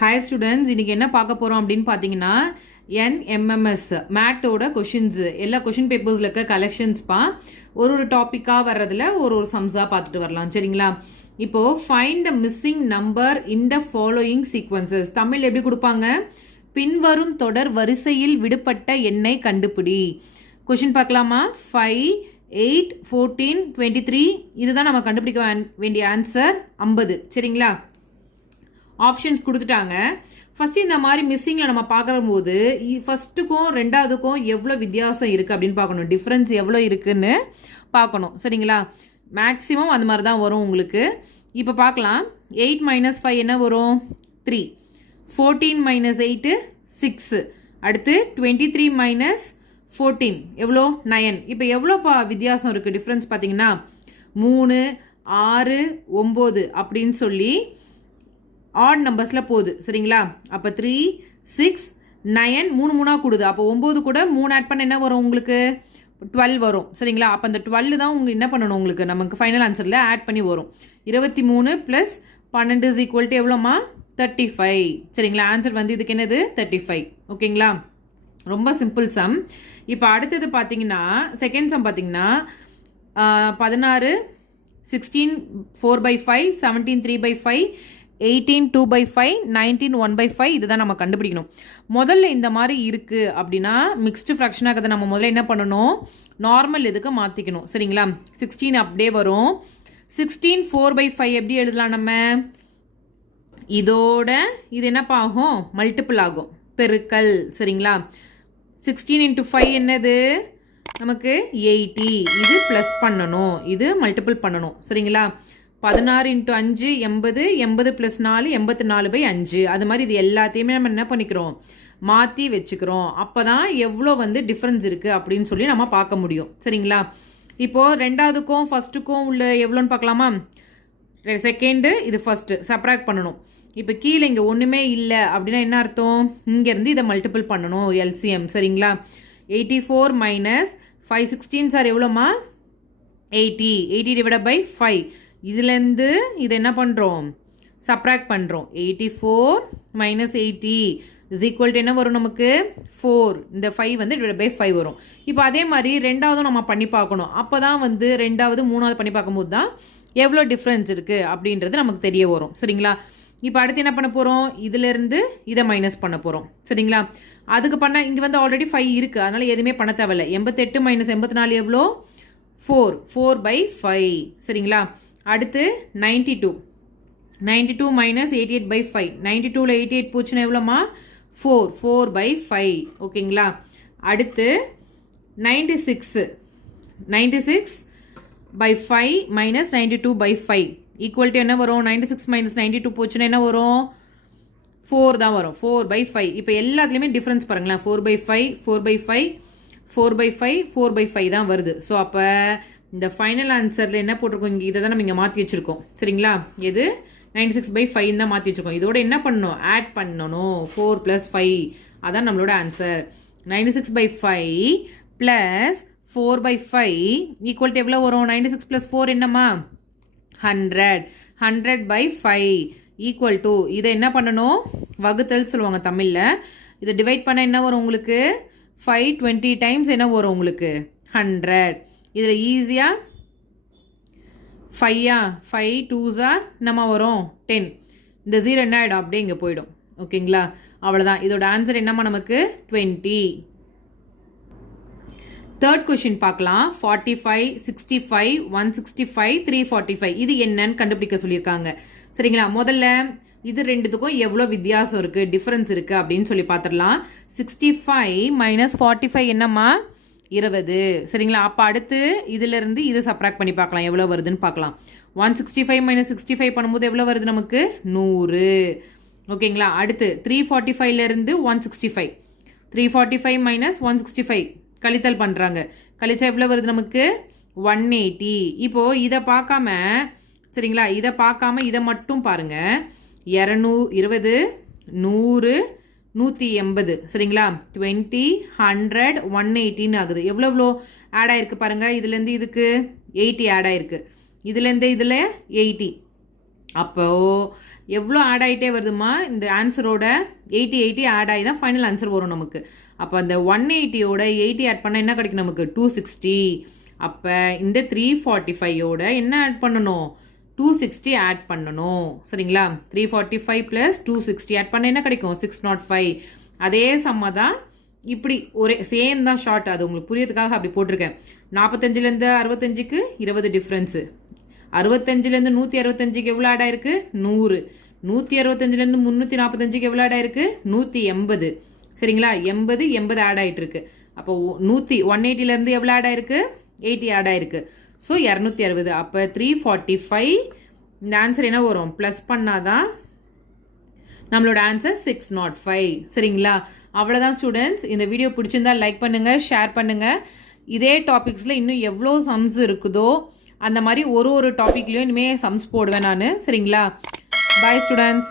Hi students, இன்றைக்கி என்ன பார்க்க போகிறோம் அப்படின்னு பார்த்தீங்கன்னா NMMS மேட்டோட கொஷின்ஸு எல்லா கொஷின் பேப்பர்ஸில் இருக்க கலெக்ஷன்ஸ்ப்பா. ஒரு டாப்பிக்காக வர்றதில் ஒரு சம்ஸாக பார்த்துட்டு வரலாம். சரிங்களா? இப்போது find the missing number in the following sequences. Tamil எப்படி கொடுப்பாங்க? பின்வரும் தொடர் வரிசையில் விடுபட்ட எண்ணை கண்டுபிடி. கொஷின் பார்க்கலாமா? 5, 8, 14, 23 இதுதான் நம்ம கண்டுபிடிக்க வேண்டிய ஆன்சர் 50. சரிங்களா? ஆப்ஷன்ஸ் கொடுத்துட்டாங்க. ஃபஸ்ட்டு இந்த மாதிரி மிஸ்ஸிங்கில் நம்ம பார்க்கும்போது ஃபஸ்ட்டுக்கும் ரெண்டாவதுக்கும் எவ்வளோ வித்தியாசம் இருக்குது அப்படின்னு பார்க்கணும். டிஃப்ரென்ஸ் எவ்வளோ இருக்குதுன்னு பார்க்கணும். சரிங்களா? மேக்ஸிமம் அந்த மாதிரி தான் வரும் உங்களுக்கு. இப்போ பார்க்கலாம். 8 - 5 என்ன வரும்? 3. 14 - 8 6. அடுத்து 23 - 14 எவ்வளோ? 9. இப்போ எவ்வளோப்பா வித்தியாசம் இருக்குது? டிஃப்ரென்ஸ் பார்த்தீங்கன்னா 3, 6, 9 அப்படின்னு சொல்லி ஆட் நம்பர்ஸில் போகுது. சரிங்களா? அப்போ 3, 6, 9 3 கூடுது. அப்போ 9 கூட 3 ஆட் பண்ண என்ன வரும் உங்களுக்கு? 12 வரும். சரிங்களா? அப்போ அந்த 12 தான் உங்களுக்கு என்ன பண்ணணும்? உங்களுக்கு நமக்கு ஃபைனல் ஆன்சரில் ஆட் பண்ணி வரும். 23 + 12 = எவ்வளோமா? 35. சரிங்களா? ஆன்சர் வந்து இதுக்கு என்னது? 35. ஓகேங்களா? ரொம்ப சிம்பிள் சம். இப்போ அடுத்தது பார்த்தீங்கன்னா செகண்ட் சம் பார்த்தீங்கன்னா 16, 16 4/5, 17 3/5, 18 2/5, 19 1/5 இதுதான் நம்ம கண்டுபிடிக்கணும். முதல்ல இந்த மாதிரி இருக்குது அப்படின்னா மிக்ஸ்டு ஃப்ராக்ஷனாக அதை நம்ம முதல்ல என்ன பண்ணணும்? நார்மல் இதுக்கு மாற்றிக்கணும். சரிங்களா? 16 அப்படியே வரும். 16 4/5 எப்படி எழுதலாம் நம்ம? இதோட இது என்னப்பா ஆகும்? மல்டிபிள் ஆகும், பெருக்கல். சரிங்களா? 16 × 5 என்னது? நமக்கு 80. இது ப்ளஸ் பண்ணணும், இது மல்டிபிள் பண்ணணும். சரிங்களா? 16 × 5 80, 80 + 4 84/5. அது மாதிரி இது எல்லாத்தையுமே நம்ம என்ன பண்ணிக்கிறோம்? மாற்றி வச்சுக்கிறோம். அப்போ தான் எவ்வளோ வந்து டிஃப்ரென்ஸ் இருக்குது அப்படின்னு சொல்லி நம்ம பார்க்க முடியும். சரிங்களா? இப்போது ரெண்டாவதுக்கும் ஃபஸ்ட்டுக்கும் உள்ள எவ்வளோன்னு பார்க்கலாமா? செகண்டு இது ஃபஸ்ட்டு சப்ராக்ட் பண்ணணும். இப்போ கீழே இங்கே ஒன்றுமே இல்லை அப்படின்னா என்ன அர்த்தம்? இங்கேருந்து இதை மல்டிபிள் பண்ணணும், LCM. சரிங்களா? 84 - 5 16 சார் எவ்வளோமா? 80. 80 / 5. இதுலேருந்து இது என்ன பண்ணுறோம்? சப்ராக்ட் பண்ணுறோம். 84 - 80 = என்ன வரும் நமக்கு? 4. இந்த 5 வந்து / 5 வரும். இப்போ அதே மாதிரி ரெண்டாவதும் நம்ம பண்ணி பார்க்கணும். அப்போ தான் வந்து ரெண்டாவது மூணாவது பண்ணி பார்க்கும்போது தான் எவ்வளோ டிஃப்ரென்ஸ் இருக்குது அப்படின்றது நமக்கு தெரிய வரும். சரிங்களா? இப்போ அடுத்து என்ன பண்ண போகிறோம்? இதிலேருந்து இதை மைனஸ் பண்ண போகிறோம். சரிங்களா? அதுக்கு பண்ண இங்கே வந்து ஆல்ரெடி 5 இருக்குது, அதனால் எதுவுமே பண்ண தேவையில்லை. 88 - 84 எவ்வளோ? 4. 4/5. சரிங்களா? அடுத்து 92. 92 - 88/5. 92ல் 88 போச்சுன்னா எவ்வளோமா? 4. 4/5. ஓகேங்களா? அடுத்து 96. 96/5 - 92/5 = என்ன வரும்? 96 - 92 போச்சுன்னா என்ன வரும்? 4 தான் வரும். 4/5. இப்போ எல்லாத்துலேயுமே டிஃப்ரென்ஸ் பாருங்களேன். 4/5, 4/5, 4/5, 4/5 தான் வருது. ஸோ அப்போ இந்த ஃபைனல் ஆன்சரில் என்ன போட்டிருக்கோம்? இங்கே இதை தான் நம்ம இங்கே மாற்றி வச்சுருக்கோம். சரிங்களா? இது 96/5 தான் மாற்றி வச்சுருக்கோம். இதோட என்ன பண்ணணும்? ஆட் பண்ணணும். 4 + 5 அதான் நம்மளோட ஆன்சர். 96/5 + 4/5 = எவ்வளோ வரும்? 96 + 4 என்னம்மா? 100. 100/5 = இதை என்ன பண்ணணும்? வகுத்தல் சொல்லுவாங்க தமிழில். இதை டிவைட் பண்ண என்ன வரும் உங்களுக்கு? 520 டைம்ஸ் என்ன வரும் உங்களுக்கு? 100. இதில் ஈஸியாக 5 5 2s என்னம்மா வரும்? 10. இந்த 0 என்ன ஆகிடும்? அப்படியே இங்கே போயிடும். ஓகேங்களா? அவ்வளோதான். இதோட ஆன்சர் என்னம்மா நமக்கு? 20. தேர்ட் கொஷின் பார்க்கலாம். 45, 65, 165, 345 இது என்னன்னு கண்டுபிடிக்க சொல்லியிருக்காங்க. சரிங்களா? முதல்ல இது ரெண்டுத்துக்கும் எவ்வளோ வித்தியாசம் இருக்குது, டிஃப்ரென்ஸ் இருக்குது அப்படின்னு சொல்லி பார்த்துடலாம். 65 - 45 என்னம்மா? 20. சரிங்களா? அப்போ அடுத்து இதிலேருந்து இதை சப்ராக்ட் பண்ணி பார்க்கலாம், எவ்வளோ வருதுன்னு பார்க்கலாம். 165 - 65 பண்ணும்போது எவ்வளோ வருது நமக்கு? 100. ஓகேங்களா? அடுத்து 345லேருந்து 165. 345 - 165 கழித்தல் பண்ணுறாங்க. கழிச்சா எவ்வளோ வருது நமக்கு? 180. இப்போது இதை பார்க்காம, சரிங்களா, இதை பார்க்காம இதை மட்டும் பாருங்கள். 220, 100, 180. சரிங்களா? 20, 100, 180 ஆகுது. எவ்வளோ ஆட் ஆகிருக்கு பாருங்கள். இதுலேருந்து இதுக்கு 80 ஆட் ஆகிருக்கு. இதுலேருந்து இதில் 80. அப்போது எவ்வளோ ஆட் ஆகிட்டே வருதுமா இந்த ஆன்சரோட 80 ஆட் ஆகி தான் ஃபைனல் ஆன்சர் வரும் நமக்கு. அப்போ அந்த 180யோட 80 ஆட் பண்ணால் என்ன கிடைக்கும் நமக்கு 260. அப்போ இந்த 345யோட என்ன ஆட் பண்ணணும் 260 ஆட் பண்ணணும். சரிங்களா, 345 + 260 ஆட் பண்ண என்ன கிடைக்கும் 605. அதே சம்மா தான் இப்படி ஒரே சேம் தான் ஷார்ட், அது உங்களுக்கு புரியறதுக்காக அப்படி போட்டிருக்கேன். 45லேருந்து 65க்கு 20 டிஃப்ரென்ஸு. 65லேருந்து 165க்கு எவ்வளோ ஆட் ஆயிருக்கு 100. 165லேருந்து 345க்கு எவ்வளோ ஆட் ஆயிருக்கு 180. சரிங்களா, 80 ஆட் ஆகிட்டு இருக்கு. அப்போ 180லேருந்து எவ்வளோ ஆட் ஆயிருக்கு 80 ஆட் ஆயிருக்கு. ஸோ 260. அப்போ 345 இந்த ஆன்சர் என்ன வரும் ப்ளஸ் பண்ணாதான் நம்மளோட ஆன்சர் 605. சரிங்களா, அவ்வளோதான் ஸ்டூடெண்ட்ஸ். இந்த வீடியோ பிடிச்சிருந்தா லைக் பண்ணுங்கள், ஷேர் பண்ணுங்கள். இதே டாபிக்ஸில் இன்னும் எவ்வளோ சம்ஸ் இருக்குதோ அந்த மாதிரி ஒரு டாப்பிக்லேயும் இனிமேல் சம்ஸ் போடுவேன் நான். சரிங்களா, பாய் ஸ்டூடெண்ட்ஸ்.